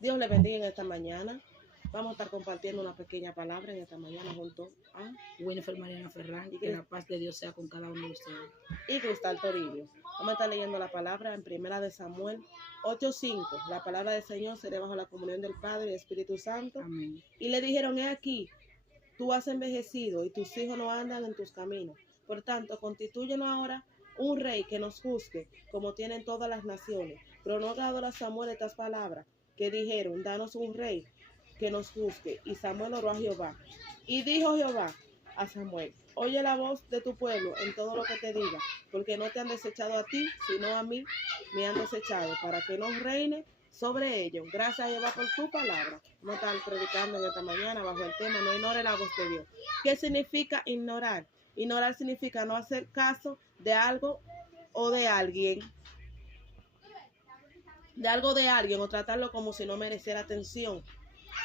Dios le bendiga en esta mañana. Vamos a estar compartiendo una pequeña palabra en esta mañana junto a Winifred Mariana Ferrán, y que la paz de Dios sea con cada uno de ustedes. Y Cristal Toribio. Vamos a estar leyendo la palabra en Primera de Samuel 8:5. La palabra del Señor será bajo la comunión del Padre y Espíritu Santo. Amén. Y le dijeron, he aquí, tú has envejecido y tus hijos no andan en tus caminos. Por tanto, constitúyenos ahora un rey que nos juzgue, como tienen todas las naciones. Pero no agradó a Samuel estas palabras, que dijeron, danos un rey que nos juzgue. Y Samuel oró a Jehová. Y dijo Jehová a Samuel, oye la voz de tu pueblo en todo lo que te diga, porque no te han desechado a ti, sino a mí me han desechado, para que no reine sobre ellos. Gracias a Jehová por tu palabra. Vamos a estar predicando en esta mañana bajo el tema, no ignore la voz de Dios. ¿Qué significa ignorar? Ignorar significa no hacer caso de algo o de alguien, o tratarlo como si no mereciera atención.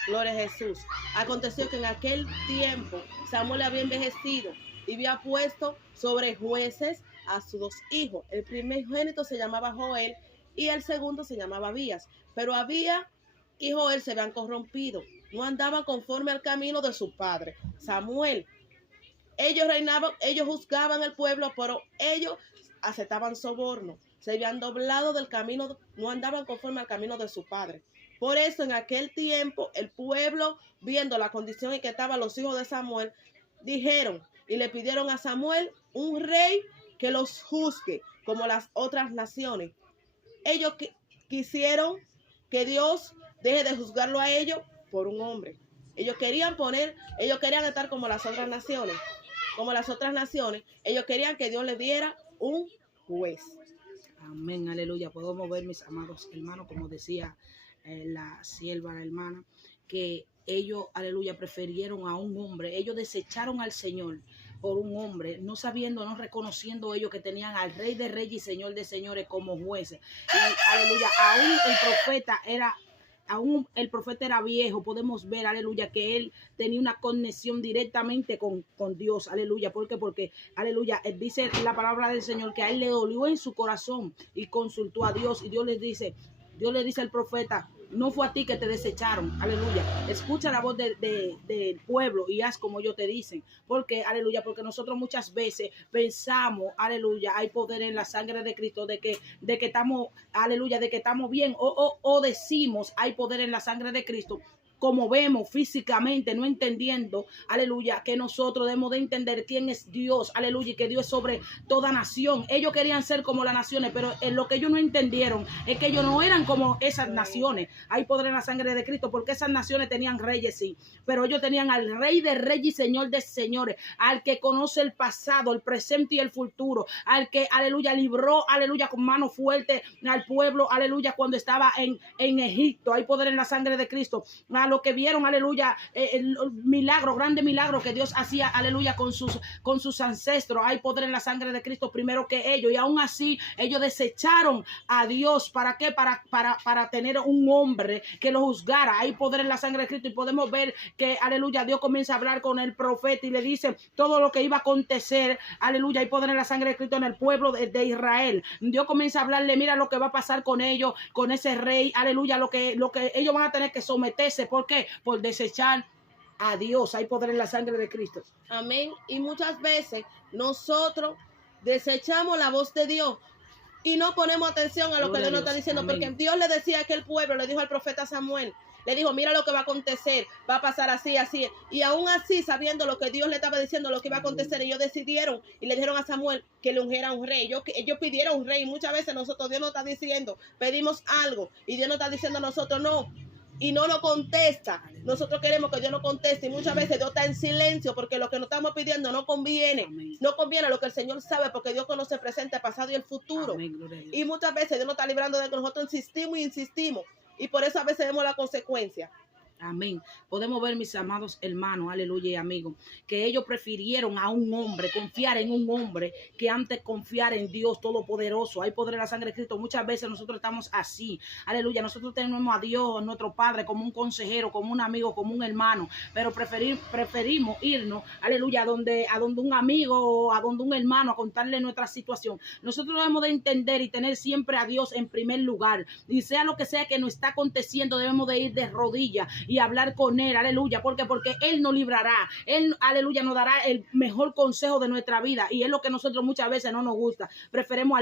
Gloria a Jesús. Aconteció que en aquel tiempo Samuel había envejecido y había puesto sobre jueces a sus dos hijos. El primogénito se llamaba Joel y el segundo se llamaba Abías. Pero Abías y Joel se habían corrompido, no andaban conforme al camino de su padre Samuel. Ellos reinaban, ellos juzgaban el pueblo, pero ellos aceptaban soborno. Se habían doblado del camino, no andaban conforme al camino de su padre. Por eso en aquel tiempo el pueblo, viendo la condición en que estaban los hijos de Samuel, dijeron y le pidieron a Samuel un rey que los juzgue como las otras naciones. Ellos quisieron que Dios deje de juzgarlo a ellos por un hombre. Ellos querían estar como las otras naciones. Ellos querían que Dios les diera un juez. Amén, aleluya. Podemos ver, mis amados hermanos, como decía la sierva, la hermana, que ellos, aleluya, prefirieron a un hombre. Ellos desecharon al Señor por un hombre, no sabiendo, no reconociendo ellos que tenían al Rey de Reyes y Señor de Señores como jueces. Y, aleluya, aún el profeta era viejo. Podemos ver, aleluya, que él tenía una conexión directamente con Dios, aleluya. ¿Por qué? Porque, aleluya, dice la palabra del Señor que a él le dolió en su corazón y consultó a Dios, y Dios le dice al profeta, no fue a ti que te desecharon, aleluya. Escucha la voz del pueblo y haz como ellos te dicen. Porque, aleluya, porque nosotros muchas veces pensamos, aleluya, hay poder en la sangre de Cristo, de que estamos, aleluya, de que estamos bien, o decimos, hay poder en la sangre de Cristo, como vemos físicamente, no entendiendo, aleluya, que nosotros debemos de entender quién es Dios, aleluya, y que Dios es sobre toda nación. Ellos querían ser como las naciones, pero en lo que ellos no entendieron es que ellos no eran como esas naciones. Hay poder en la sangre de Cristo, porque esas naciones tenían reyes, sí, pero ellos tenían al Rey de Reyes y Señor de Señores, al que conoce el pasado, el presente y el futuro, al que, aleluya, libró, aleluya, con mano fuerte al pueblo, aleluya, cuando estaba en Egipto. Hay poder en la sangre de Cristo. A lo que vieron, aleluya, el milagro, grande milagro que Dios hacía, aleluya, con sus ancestros. Hay poder en la sangre de Cristo primero que ellos, y aún así ellos desecharon a Dios. ¿Para qué? Para tener un hombre que lo juzgara. Hay poder en la sangre de Cristo, y podemos ver que, aleluya, Dios comienza a hablar con el profeta y le dice todo lo que iba a acontecer, aleluya. Hay poder en la sangre de Cristo en el pueblo de Israel. Dios comienza a hablarle, mira lo que va a pasar con ellos, con ese rey, aleluya, lo que ellos van a tener que someterse. ¿Por qué? Por desechar a Dios. Hay poder en la sangre de Cristo. Amén. Y muchas veces nosotros desechamos la voz de Dios y no ponemos atención a lo que Dios nos está diciendo. Amén. Porque Dios le decía a aquel pueblo, le dijo al profeta Samuel, le dijo, mira lo que va a acontecer, va a pasar así, así. Y aún así, sabiendo lo que Dios le estaba diciendo, lo que iba a acontecer, ellos decidieron y le dijeron a Samuel que le ungiera un rey. Ellos pidieron un rey. Muchas veces nosotros, Dios nos está diciendo, pedimos algo y Dios nos está diciendo a nosotros no. Y no nos contesta. Nosotros queremos que Dios nos conteste, y muchas veces Dios está en silencio porque lo que nos estamos pidiendo no conviene. Amén. No conviene lo que el Señor sabe, porque Dios conoce el presente, el pasado y el futuro. Amén, y muchas veces Dios nos está librando de que nosotros insistimos y insistimos, y por eso a veces vemos la consecuencia. Amén. Podemos ver, mis amados hermanos, aleluya y amigos, que ellos prefirieron a un hombre, confiar en un hombre, que antes confiar en Dios Todopoderoso. Hay poder en la sangre de Cristo. Muchas veces nosotros estamos así, aleluya. Nosotros tenemos a Dios, nuestro Padre, como un consejero, como un amigo, como un hermano, pero preferimos irnos, aleluya, a donde un amigo o a donde un hermano a contarle nuestra situación. Nosotros debemos de entender y tener siempre a Dios en primer lugar, y sea lo que sea que nos está aconteciendo, debemos de ir de rodillas y hablar con Él, aleluya, porque Él nos librará, Él, aleluya, nos dará el mejor consejo de nuestra vida, y es lo que nosotros muchas veces no nos gusta. Preferimos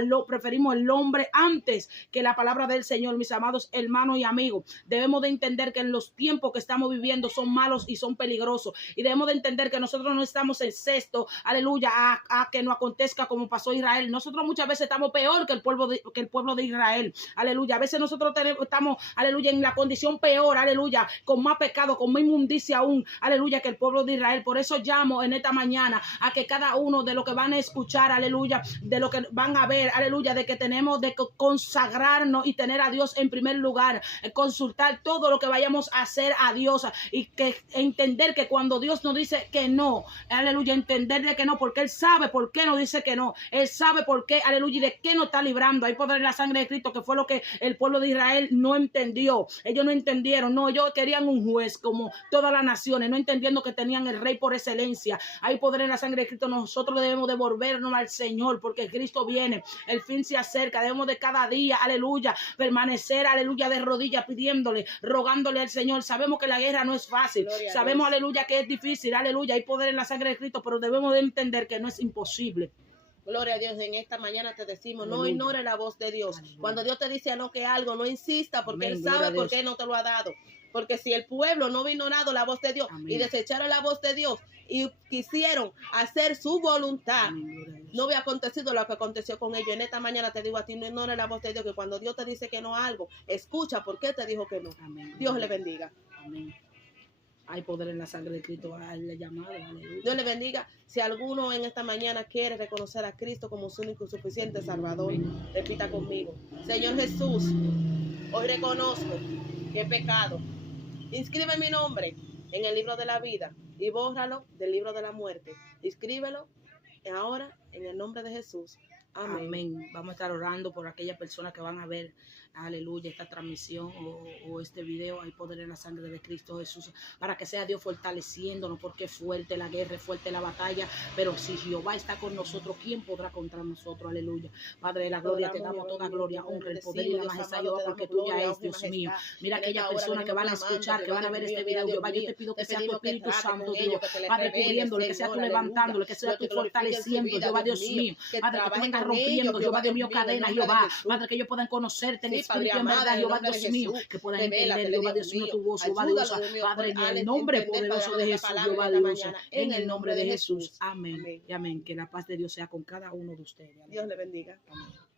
el hombre antes que la palabra del Señor. Mis amados hermanos y amigos, debemos de entender que en los tiempos que estamos viviendo son malos y son peligrosos, y debemos de entender que nosotros no estamos en cesto, aleluya, a que no acontezca como pasó Israel. Nosotros muchas veces estamos peor que el pueblo de Israel, aleluya. A veces nosotros estamos, aleluya, en la condición peor, aleluya, con más pecado, con más inmundicia aún, aleluya, que el pueblo de Israel. Por eso llamo en esta mañana a que cada uno de lo que van a escuchar, aleluya, de lo que van a ver, aleluya, de que tenemos de consagrarnos y tener a Dios en primer lugar, consultar todo lo que vayamos a hacer a Dios, y que entender que cuando Dios nos dice que no, aleluya, entenderle que no, porque Él sabe por qué nos dice que no, Él sabe por qué, aleluya, y de qué nos está librando. Hay poder en la sangre de Cristo, que fue lo que el pueblo de Israel no entendió. Ellos no entendieron, no, ellos querían un juez como todas las naciones, no entendiendo que tenían el rey por excelencia. Hay poder en la sangre de Cristo. Nosotros debemos devolvernos al Señor, porque Cristo viene, el fin se acerca. Debemos de cada día, aleluya, permanecer, aleluya, de rodillas, pidiéndole, rogándole al Señor. Sabemos que la guerra no es fácil, sabemos, aleluya, que es difícil, aleluya, hay poder en la sangre de Cristo, pero debemos de entender que no es imposible. Gloria a Dios. En esta mañana te decimos, aleluya, no ignore la voz de Dios. Aleluya. Cuando Dios te dice no que algo, no insista, porque amén, Él sabe por qué no te lo ha dado. Porque si el pueblo no hubiera ignorado la voz de Dios, amén, y desecharon la voz de Dios y quisieron hacer su voluntad, amén, no hubiera acontecido lo que aconteció con ellos. En esta mañana te digo a ti, no ignores la voz de Dios, que cuando Dios te dice que no a algo, escucha por qué te dijo que no. Amén. Dios le bendiga. Amén. Hay poder en la sangre de Cristo, al llamado, aleluya. Dios le bendiga. Si alguno en esta mañana quiere reconocer a Cristo como su único y suficiente Salvador, repita conmigo: Señor Jesús, hoy reconozco que he pecado. Inscribe mi nombre en el libro de la vida y bórralo del libro de la muerte. Inscríbelo ahora en el nombre de Jesús. Amén. Amén. Vamos a estar orando por aquellas personas que van a ver, aleluya, esta transmisión o este video. Hay poder en la sangre de Cristo Jesús, para que sea Dios fortaleciéndonos, porque es fuerte la guerra, es fuerte la batalla, pero si Jehová está con nosotros, ¿quién podrá contra nosotros? Aleluya. Padre de la gloria, te damos toda gloria, honra, el poder y la majestad, Jehová, porque tuya es, Dios mío. Mira aquellas personas que van a escuchar, que van a ver este video, Jehová, yo te pido que sea tu Espíritu Santo, Dios, Padre, cubriéndole, que sea tú levantándole, que sea tú fortaleciendo, Jehová, Dios mío, Padre, que tú vengas rompiendo, Jehová, Dios mío, cadenas, Jehová, Padre, que ellos puedan conocerte en espíritu, en verdad, Jehová, Dios mío, que puedan entender, Jehová, Dios mío, tu voz, Jehová, Dios, Padre, en el nombre poderoso de Jesús, Jehová, Dios, en el nombre de Jesús, amén, y amén, que la paz de Dios sea con cada uno de ustedes. Dios le bendiga. Amén.